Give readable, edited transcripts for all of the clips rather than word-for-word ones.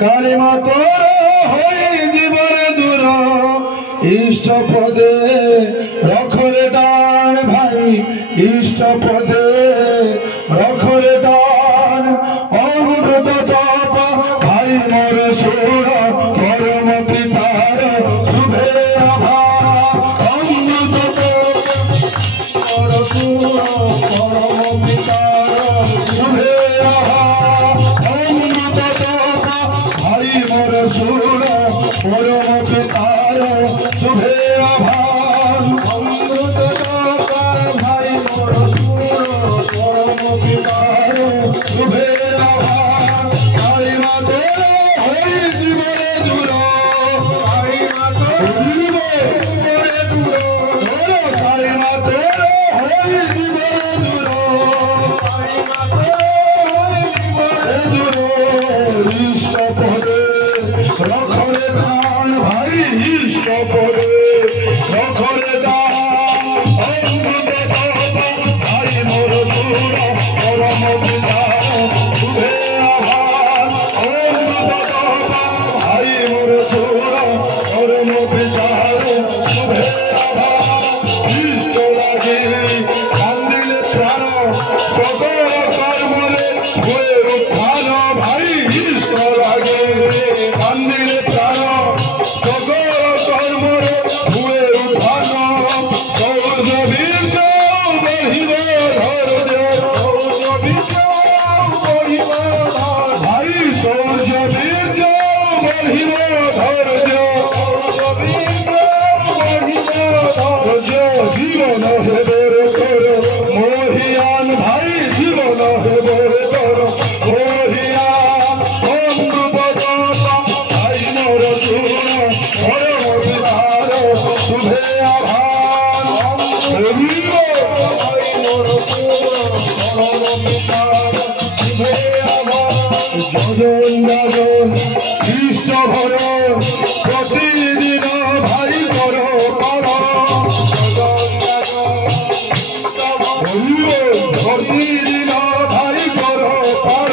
কালিমা তোর হয়ে জীবনে দূর ইষ্ট পদে রখরে টান ভাই ইষ্ট পদে রখরে টান অমৃত তপ ভাই মোর সুর পরম পিতার শুভে আভা অমৃত তপ পরম পিতার শুভে আভা অমৃত তপ ভাই মোর সুর পরম পিতার শুভে আভা অমৃত তপ ভাই মোর সুর পরম পিতার শুভে আভা কালিমা তোর হই জীবনে দূর কালিমা তোর জীবনে দূর কালিমা তোর হই জীবনে দূর কালিমা তোর হই জীবনে দূর ইষ্ট পদে রখরে দান ভাই ইষ্ট পদে রখরে দান অমৃত তপ ভাই মোর সুর পরম পিতার শুভে আভা অমৃত তপ ভাই মোর সুর পরম পিতার শুভে আভা ইষ্ট লাগে কান্দিলে প্রাণ সকল কর্মরে হয়ে উত্থান ভাই ইষ্ট লাগে কান্দিলে প্রাণ সকল কর্মরে হয়ে উত্থান সৌর্য বীর্য বহিব ধৈর্য সৌর্য বীর্য বহিব ভাই সৌর্য বীর্য বহিব ধৈর্য সৌর্য বীর্য বহিব ধৈর্য জীবন হেবের কর মহিয়ান ভাই জীবন হেবের কর মহিয়ান অমৃত ভাই মোর সুর পরম পিতার শুভে আভান ভাই মোর সুর পরম পিতার শুভে আভান যজন যজন কৃষ্ণ ভর প্রতিদিন ভাই কর কর যজন যজন প্রতিদিন ভাই কর কর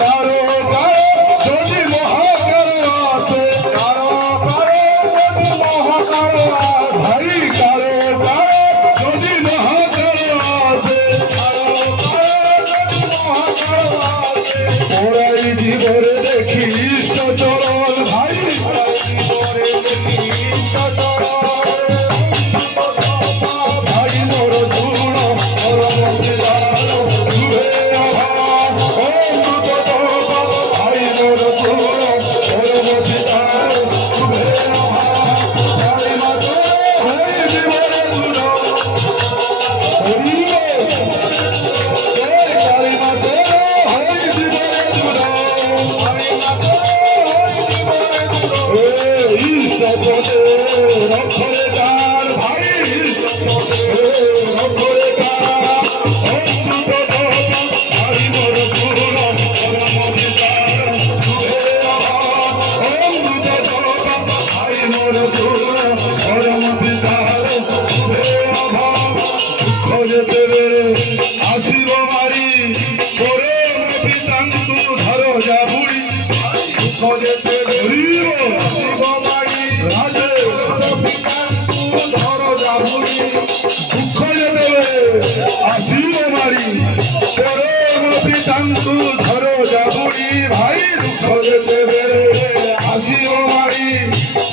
কারো কারো যদি মহাকার আছে কারো কারো যদি মহাকার ভাই কারো কারো যদি মহাকার আছে কারো কারো যদি মহাকার আছে ওরাই জীবনে দেখি ইষ্ট চরণ ভাই ওরাই জীবনে দেখি ইষ্ট চরণ ভাই মোর সুর পরম পিতার শুভে আভা অমৃত তপ ভাই মোর সুর পরম পিতার শুভে আভা কালিমা তোর হই জীবনে দূর কালিমা তোর হই জীবনে দূর কালিমা তোর হই জীবনে দূর ইষ্ট পদে রক্ষরে দান ভাই ইষ্ট পদে রক্ষরে দান অমৃত তপ ভাই মোর সুর পরম পিতার শুভে আভা অমৃত তপ ভাই মোর সুর পরম পিতার শুভে আভা দুঃখ যেতে আসিব মারি করে পিতান্তু ধর যা বুড়ি দুঃখ যেতে আসিব মারি রাজে পিতান্তু ধর যা বুড়ি দুঃখ যেতে আসিব মারি করে পিতান্তু ধর যা বুড়ি ভাই দুঃখ যেতে আসিব মারি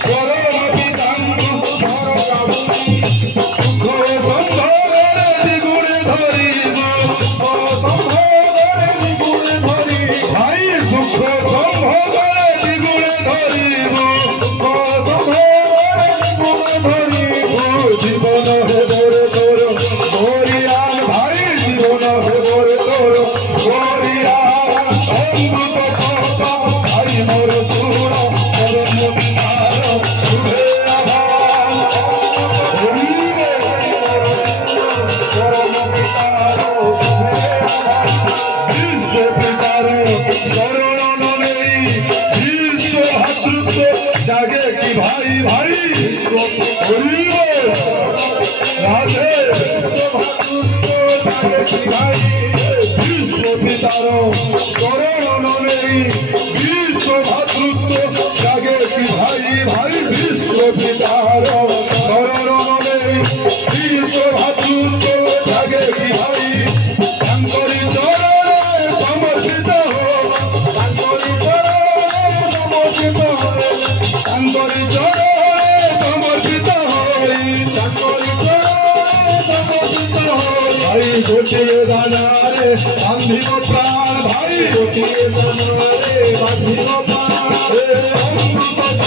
করে পিতান্তু ধর যা বুড়ি দুঃখ সম্ভবরে দ্বিগুণে ধরিব সম্ভবরে দ্বিগুণে ধরি ভাই দুঃখ সম্ভবরে দ্বিগুণে ধরিব সম্ভবরে দ্বিগুণে ধরিব জীবন হেবর তোর মরিয়ান ভাই জীবন হেবর তোর মরিয়ান অমৃত তপ ভাই মোর সুর পরম পিতার শুভে আভা পরম পিতার শুভে আভা বিশ্ব পিতার চরণ নেই বিশ্ব ভাতৃত্ব জাগে কি ভাই ভাই রাধে ভাই বিশ্ব পিতার চরণ নেই পতিয়ে দানারে বান্ধিব প্রাণ ভাই পতিয়ে দানারে বান্ধিব প্রাণ অমৃত